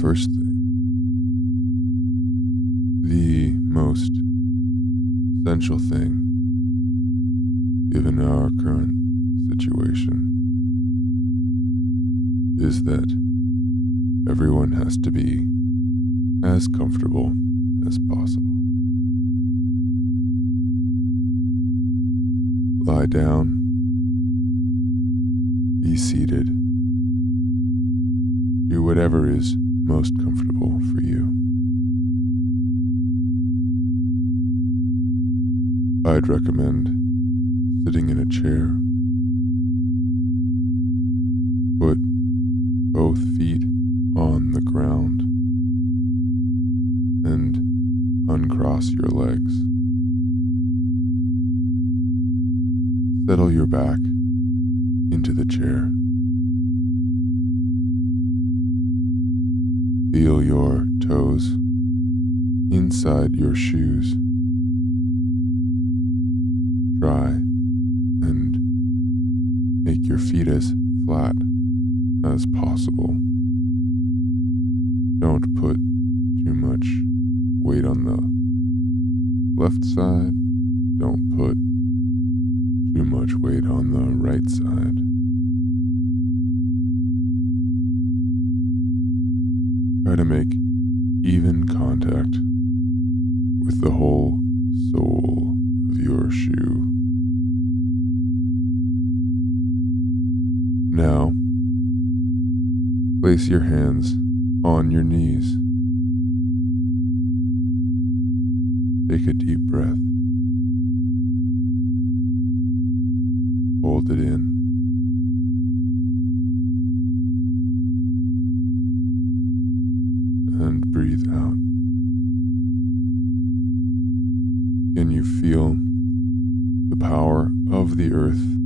first thing, the most essential thing, given our current situation, is that everyone has to be as comfortable as possible. Lie down, be seated, do whatever is most comfortable for you. I'd recommend sitting in a chair. Put both feet on the ground and uncross your legs. Settle your back into the chair. Feel your toes inside your shoes. Try and make your feet as flat as possible. Don't put too much weight on the left side. Don't put too much weight on the right side. Try to make even contact with the whole sole of your shoe. Now, place your hands on your knees. Take a deep breath. Hold it in. And breathe out. Can you feel the power of the earth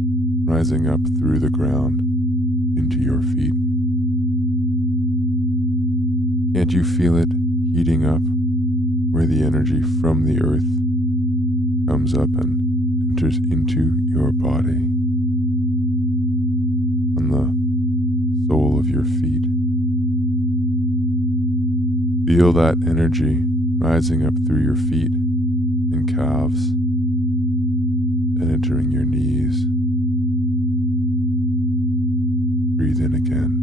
rising up through the ground into your feet? Can't you feel it heating up where the energy from the earth comes up and enters into your body on the sole of your feet? Feel that energy rising up through your feet and calves and entering your knees. Breathe in again.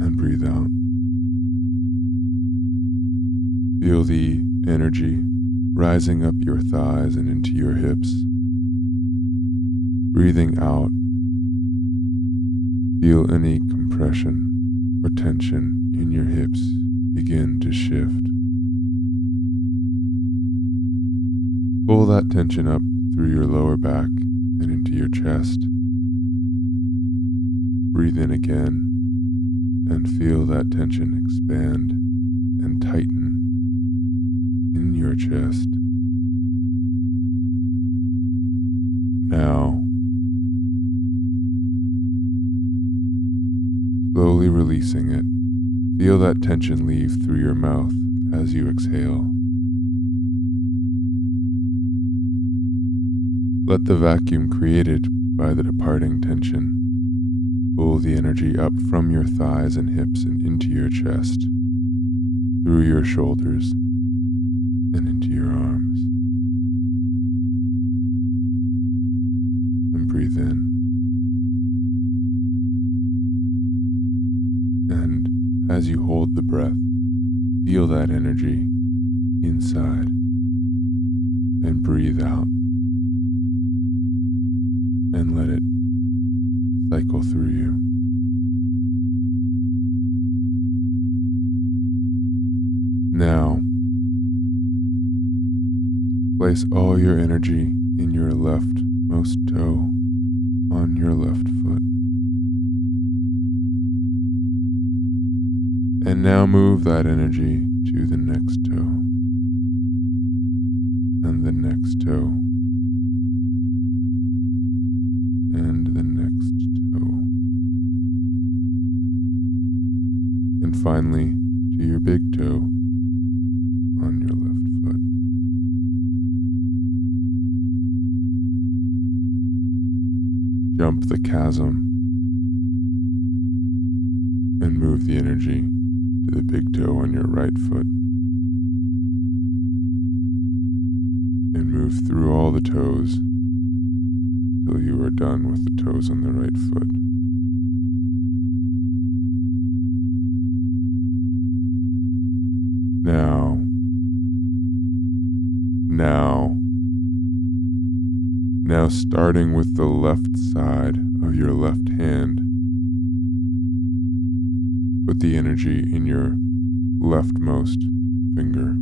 And breathe out. Feel the energy rising up your thighs and into your hips. Breathing out, feel any compression or tension in your hips begin to shift. Pull that tension up through your lower back and into your chest. Breathe in again and feel that tension expand and tighten in your chest. Now, slowly releasing it, feel that tension leave through your mouth as you exhale. Let the vacuum created by the departing tension pull the energy up from your thighs and hips and into your chest, through your shoulders, and into your arms. And breathe in. And as you hold the breath, feel that energy inside and breathe out and let it cycle through you. Now, place all your energy in your leftmost toe on your left foot. And now move that energy to the next toe, and the next toe, and the next toe. And finally, to your big toe on your left foot. Jump the chasm and move the energy to the big toe on your right foot. And move through all the toes till you are done with the toes on the right foot. Now starting with the left side of your left hand, put the energy in your leftmost finger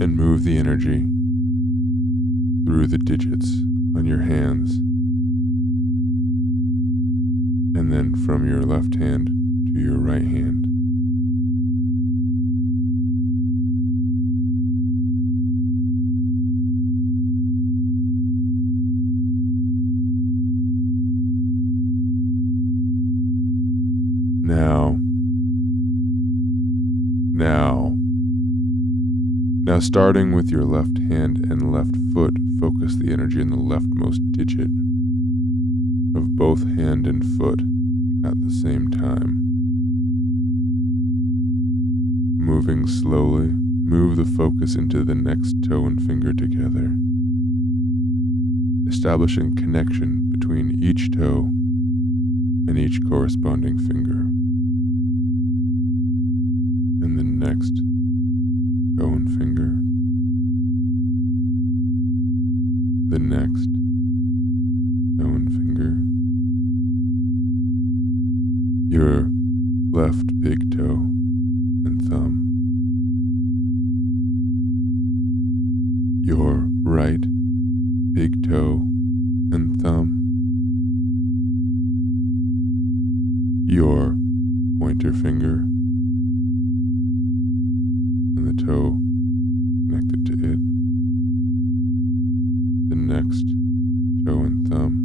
and move the energy through the digits on your hands, and then from your left hand to your right hand. Now starting with your left hand and left foot, focus the energy in the leftmost digit of both hand and foot at the same time. Moving slowly, move the focus into the next toe and finger together, establishing connection between each toe and each corresponding finger. And the next toe and finger, the next toe and finger, your left big toe and thumb, your right big toe and thumb, your pointer finger, and the toe connected to it, the next toe and thumb,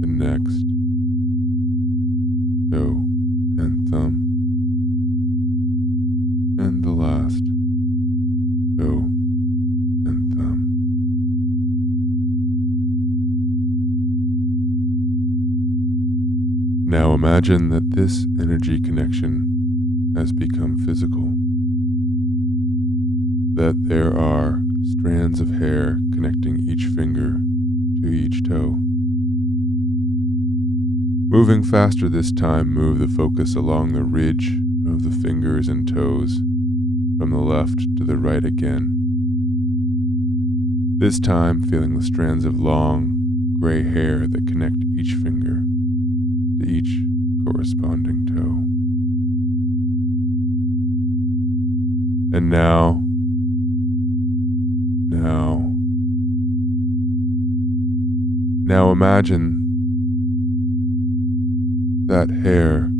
the next toe and thumb, and the last toe and thumb. Now imagine that this energy connection has become physical, that there are strands of hair connecting each finger to each toe. Moving faster this time, move the focus along the ridge of the fingers and toes from the left to the right again. This time, feeling the strands of long, gray hair that connect each finger to each corresponding toe. And now imagine that hair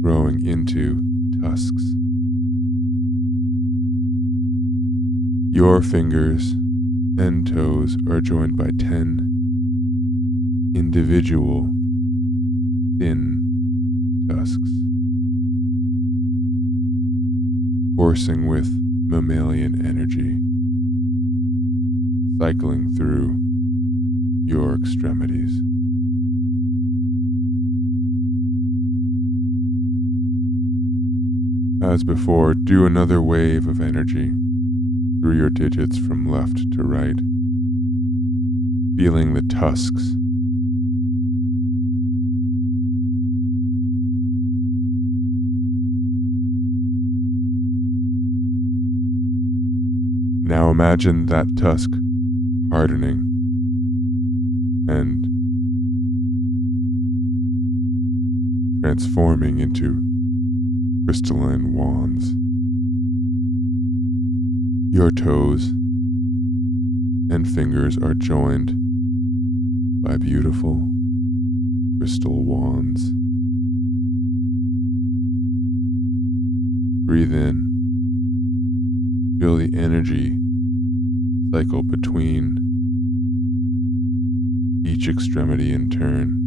growing into tusks. Your fingers and toes are joined by 10 individual thin tusks, coursing with mammalian energy, cycling through your extremities. As before, do another wave of energy through your digits from left to right, feeling the tusks Now imagine that tusk hardening and transforming into crystalline wands. Your toes and fingers are joined by beautiful crystal wands. Breathe in. Feel the energy cycle between each extremity in turn,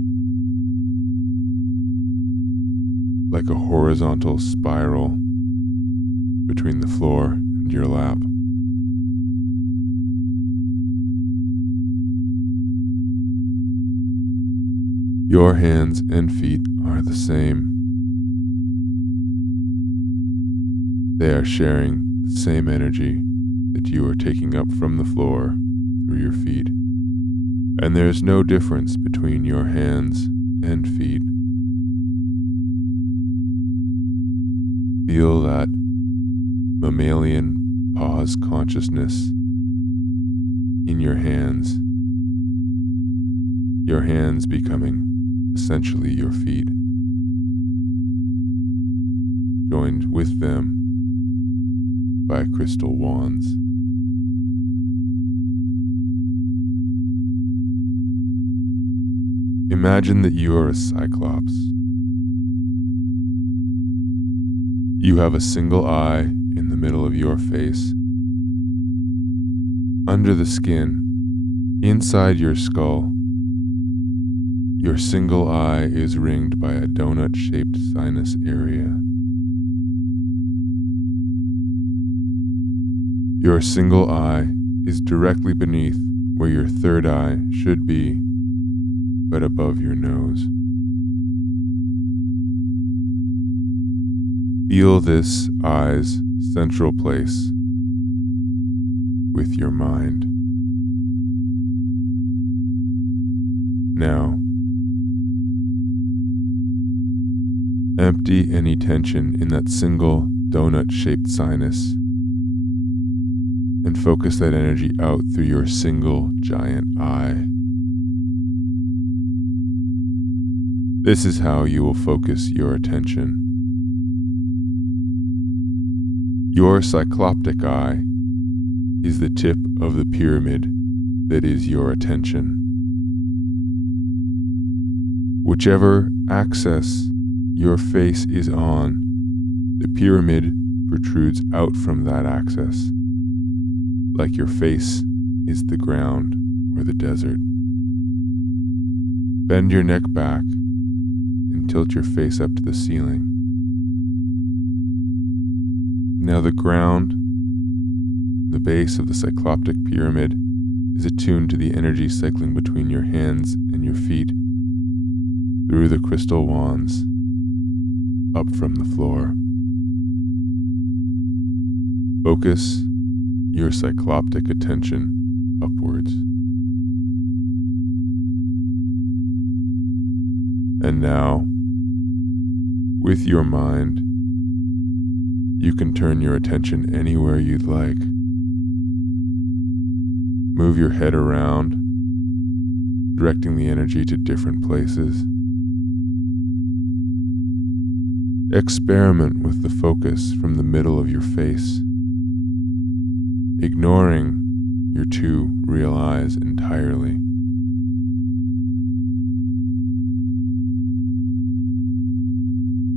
like a horizontal spiral between the floor and your lap. Your hands and feet are the same. They are sharing the same energy that you are taking up from the floor through your feet. And there is no difference between your hands and feet. Feel that mammalian pause consciousness in your hands becoming essentially your feet, joined with them by crystal wands. Imagine that you are a cyclops. You have a single eye in the middle of your face. Under the skin, inside your skull, your single eye is ringed by a donut-shaped sinus area. Your single eye is directly beneath where your third eye should be, but above your nose. Feel this eye's central place with your mind. Now, empty any tension in that single donut-shaped sinus and focus that energy out through your single giant eye. This is how you will focus your attention. Your cycloptic eye is the tip of the pyramid that is your attention. Whichever axis your face is on, the pyramid protrudes out from that axis, like your face is the ground or the desert. Bend your neck back and tilt your face up to the ceiling. Now the ground, the base of the cycloptic pyramid, is attuned to the energy cycling between your hands and your feet through the crystal wands up from the floor. Focus your cycloptic attention upwards. And now, with your mind, you can turn your attention anywhere you'd like. Move your head around, directing the energy to different places. Experiment with the focus from the middle of your face, ignoring your two real eyes entirely.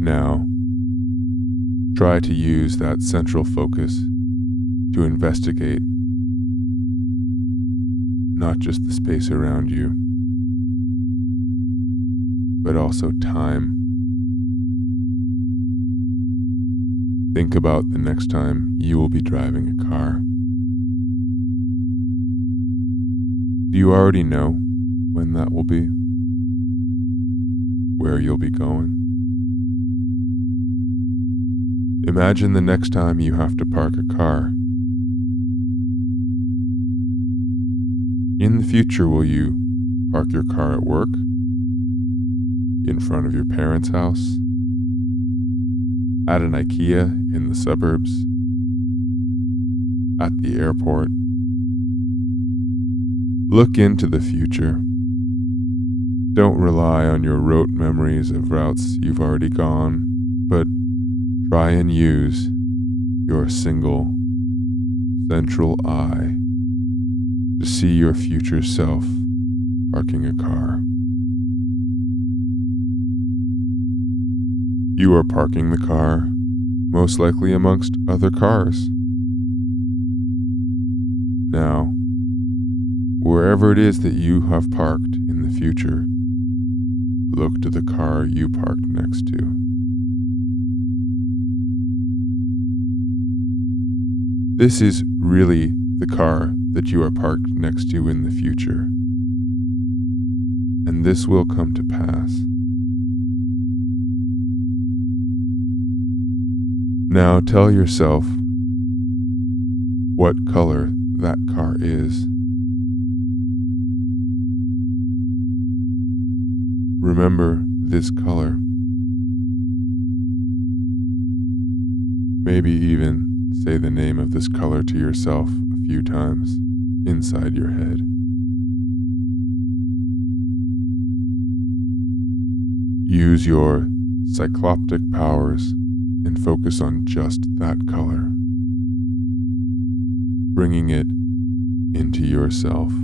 Now, try to use that central focus to investigate not just the space around you, but also time. Think about the next time you will be driving a car. Do you already know when that will be? Where you'll be going? Imagine the next time you have to park a car. In the future, will you park your car at work? In front of your parents' house? At an IKEA in the suburbs? At the airport? Look into the future. Don't rely on your rote memories of routes you've already gone, but try and use your single central eye to see your future self parking a car. You are parking the car, most likely amongst other cars. Now, wherever it is that you have parked in the future, look to the car you parked next to. This is really the car that you are parked next to in the future. and this will come to pass. Now tell yourself what color that car is. Remember this color. Maybe even say the name of this color to yourself a few times inside your head. Use your cycloptic powers and focus on just that color, bringing it into yourself,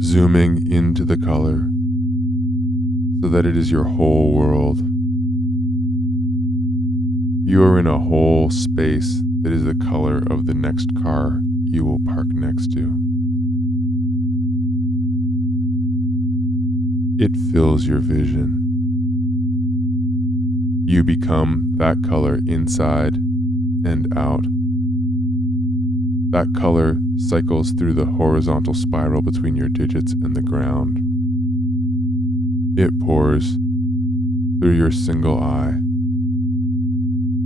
zooming into the color so that it is your whole world. You are in a whole space that is the color of the next car you will park next to. It fills your vision. You become that color inside and out. That color cycles through the horizontal spiral between your digits and the ground. It pours through your single eye,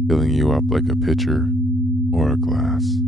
filling you up like a pitcher or a glass.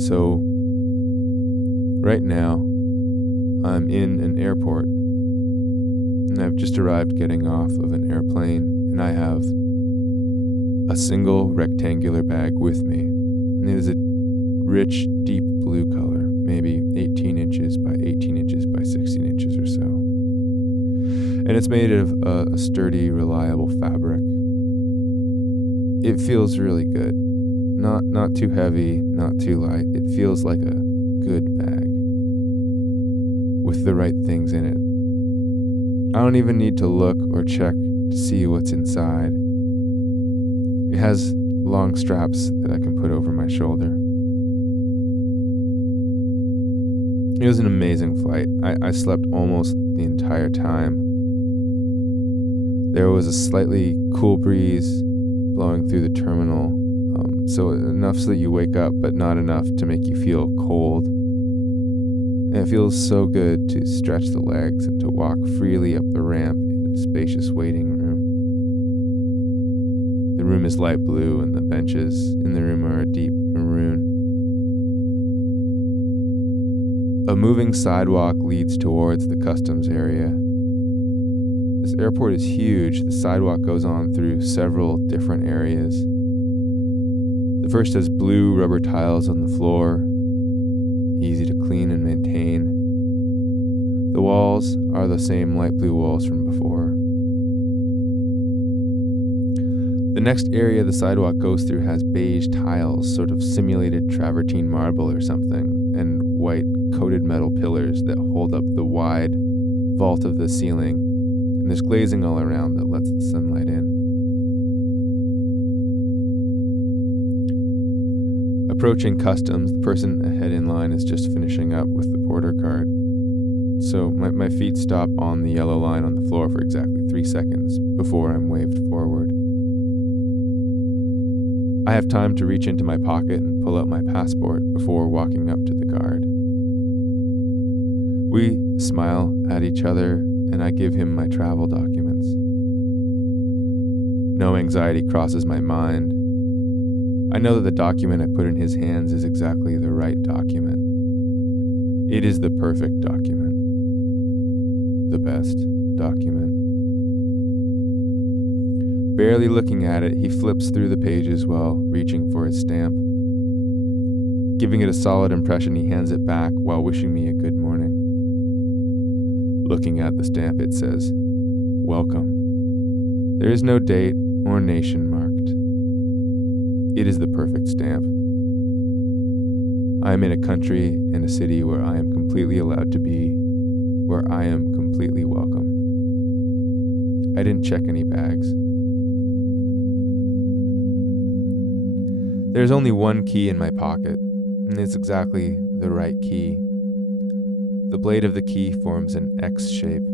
So, right now, I'm in an airport, and I've just arrived getting off of an airplane, and I have a single rectangular bag with me, and it is a rich, deep blue color, maybe 18 inches by 18 inches by 16 inches or so. And it's made of a sturdy, reliable fabric. It feels really good. Not too heavy, not too light. It feels like a good bag with the right things in it. I don't even need to look or check to see what's inside. It has long straps that I can put over my shoulder. It was an amazing flight. I slept almost the entire time. There was a slightly cool breeze blowing through the terminal, so enough so that you wake up, but not enough to make you feel cold. And it feels so good to stretch the legs and to walk freely up the ramp into the spacious waiting room. The room is light blue, and the benches in the room are a deep maroon. A moving sidewalk leads towards the customs area. This airport is huge. The sidewalk goes on through several different areas. The first has blue rubber tiles on the floor, easy to clean and maintain. The walls are the same light blue walls from before. The next area the sidewalk goes through has beige tiles, sort of simulated travertine marble or something, and white coated metal pillars that hold up the wide vault of the ceiling, and there's glazing all around that lets the sunlight in. Approaching customs, the person ahead in line is just finishing up with the border card. So my feet stop on the yellow line on the floor for exactly 3 seconds before I'm waved forward. I have time to reach into my pocket and pull out my passport before walking up to the guard. We smile at each other, and I give him my travel documents. No anxiety crosses my mind. I know that the document I put in his hands is exactly the right document. It is the perfect document. The best document. Barely looking at it, he flips through the pages while reaching for his stamp. Giving it a solid impression, he hands it back while wishing me a good morning. Looking at the stamp, it says, "Welcome." There is no date or nation marked. It is the perfect stamp. I am in a country and a city where I am completely allowed to be, where I am completely welcome. I didn't check any bags. There's only one key in my pocket, and it's exactly the right key. The blade of the key forms an X shape.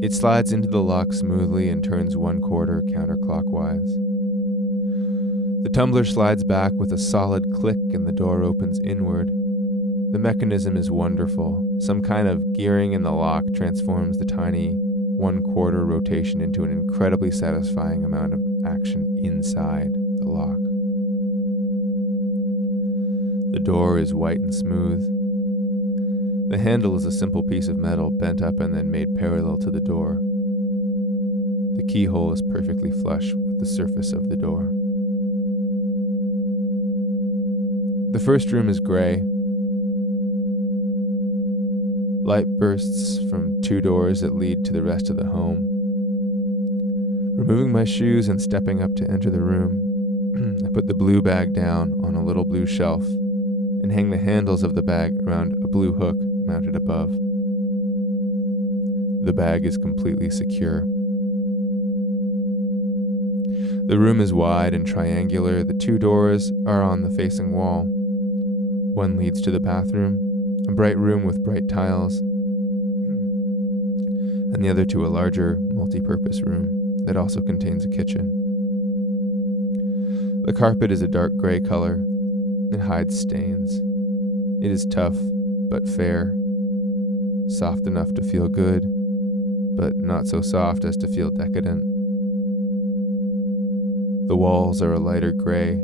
It slides into the lock smoothly and turns 1/4 counterclockwise. The tumbler slides back with a solid click and the door opens inward. The mechanism is wonderful. Some kind of gearing in the lock transforms the tiny 1/4 rotation into an incredibly satisfying amount of action inside the lock. The door is white and smooth. The handle is a simple piece of metal bent up and then made parallel to the door. The keyhole is perfectly flush with the surface of the door. The first room is gray. Light bursts from 2 doors that lead to the rest of the home. Removing my shoes and stepping up to enter the room, I put the blue bag down on a little blue shelf and hang the handles of the bag around a blue hook mounted above. The bag is completely secure. The room is wide and triangular. The 2 doors are on the facing wall. One leads to the bathroom, a bright room with bright tiles, and the other to a larger, multi-purpose room that also contains a kitchen. The carpet is a dark gray color and hides stains. It is tough, but fair, soft enough to feel good, but not so soft as to feel decadent. The walls are a lighter gray.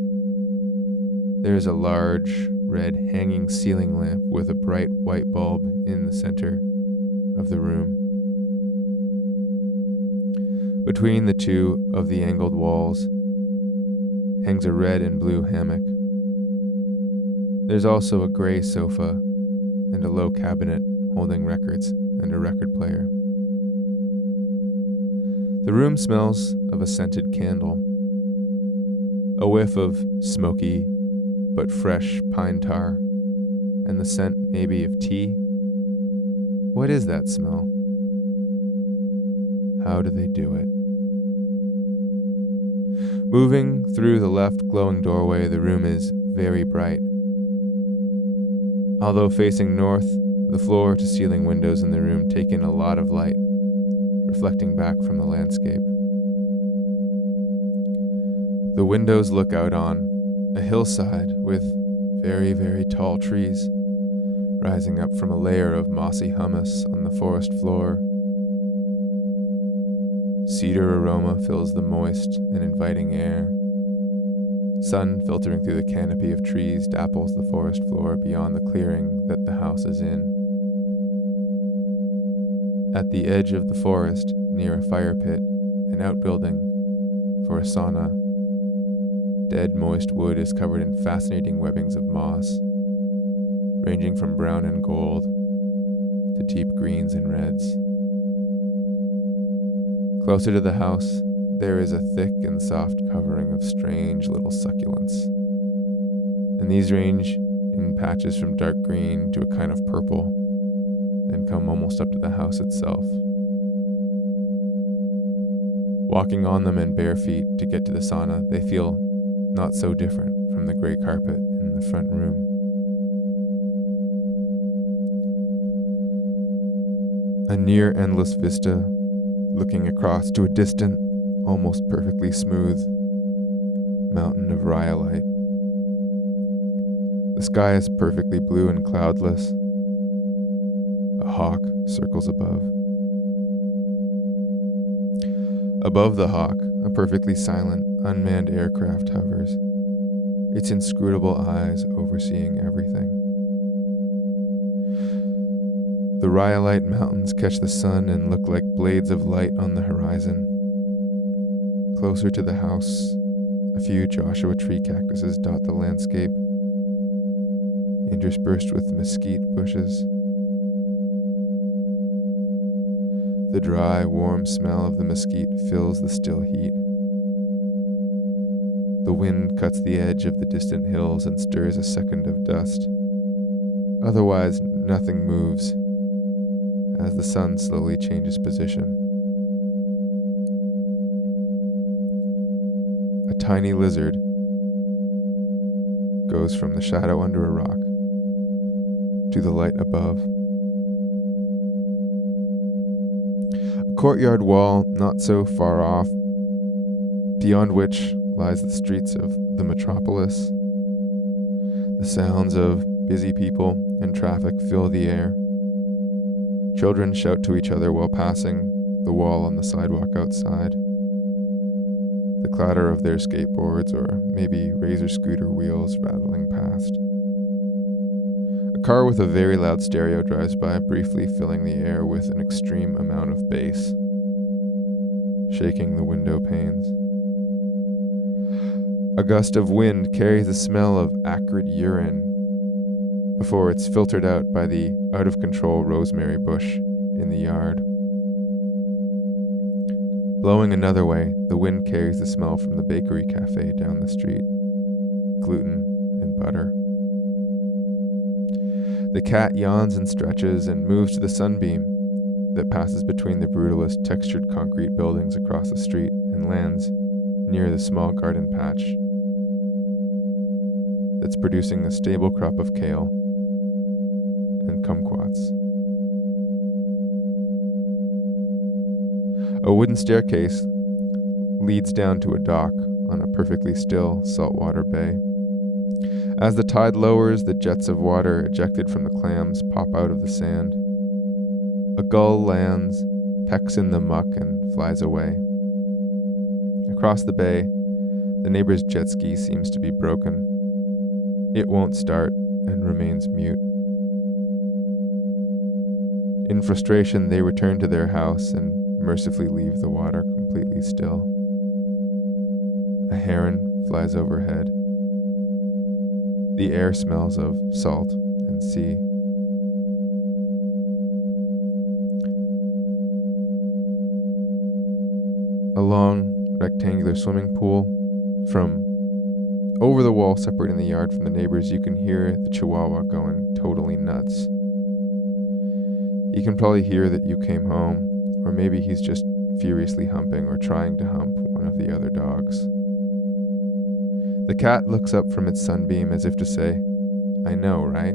There is a large, red hanging ceiling lamp with a bright white bulb in the center of the room. Between the 2 of the angled walls hangs a red and blue hammock. There's also a gray sofa and a low cabinet holding records and a record player. The room smells of a scented candle, a whiff of smoky but fresh pine tar, and the scent maybe of tea. What is that smell? How do they do it? Moving through the left glowing doorway, the room is very bright. Although facing north, the floor-to-ceiling windows in the room take in a lot of light, reflecting back from the landscape. The windows look out on a hillside with very, very tall trees rising up from a layer of mossy humus on the forest floor. Cedar aroma fills the moist and inviting air. Sun filtering through the canopy of trees dapples the forest floor beyond the clearing that the house is in. At the edge of the forest, near a fire pit, an outbuilding for a sauna, dead moist wood is covered in fascinating webbings of moss, ranging from brown and gold to deep greens and reds. Closer to the house, there is a thick and soft covering of strange little succulents, and these range in patches from dark green to a kind of purple and come almost up to the house itself. Walking on them in bare feet to get to the sauna, they feel not so different from the gray carpet in the front room. A near endless vista looking across to a distant, almost perfectly smooth mountain of rhyolite. The sky is perfectly blue and cloudless. A hawk circles above. Above the hawk, a perfectly silent, unmanned aircraft hovers, its inscrutable eyes overseeing everything. The rhyolite mountains catch the sun and look like blades of light on the horizon. Closer to the house, a few Joshua tree cactuses dot the landscape, interspersed with mesquite bushes. The dry, warm smell of the mesquite fills the still heat. The wind cuts the edge of the distant hills and stirs a second of dust. Otherwise, nothing moves as the sun slowly changes position. A tiny lizard goes from the shadow under a rock to the light above. A courtyard wall not so far off, beyond which lies the streets of the metropolis. The sounds of busy people and traffic fill the air. Children shout to each other while passing the wall on the sidewalk outside. The clatter of their skateboards or maybe razor scooter wheels rattling past. A car with a very loud stereo drives by, briefly filling the air with an extreme amount of bass, shaking the window panes. A gust of wind carries the smell of acrid urine before it's filtered out by the out-of-control rosemary bush in the yard. Blowing another way, the wind carries the smell from the bakery cafe down the street. Gluten and butter. The cat yawns and stretches and moves to the sunbeam that passes between the brutalist textured concrete buildings across the street and lands near the small garden patch that's producing a stable crop of kale and kumquats. A wooden staircase leads down to a dock on a perfectly still saltwater bay. As the tide lowers, the jets of water ejected from the clams pop out of the sand. A gull lands, pecks in the muck, and flies away. Across the bay, the neighbor's jet ski seems to be broken. It won't start and remains mute. In frustration, they return to their house and mercifully leave the water completely still. A heron flies overhead. The air smells of salt and sea. A long, rectangular swimming pool. From over the wall separating the yard from the neighbors, you can hear the chihuahua going totally nuts. He can probably hear that you came home, or maybe he's just furiously humping or trying to hump one of the other dogs. The cat looks up from its sunbeam as if to say, "I know, right?"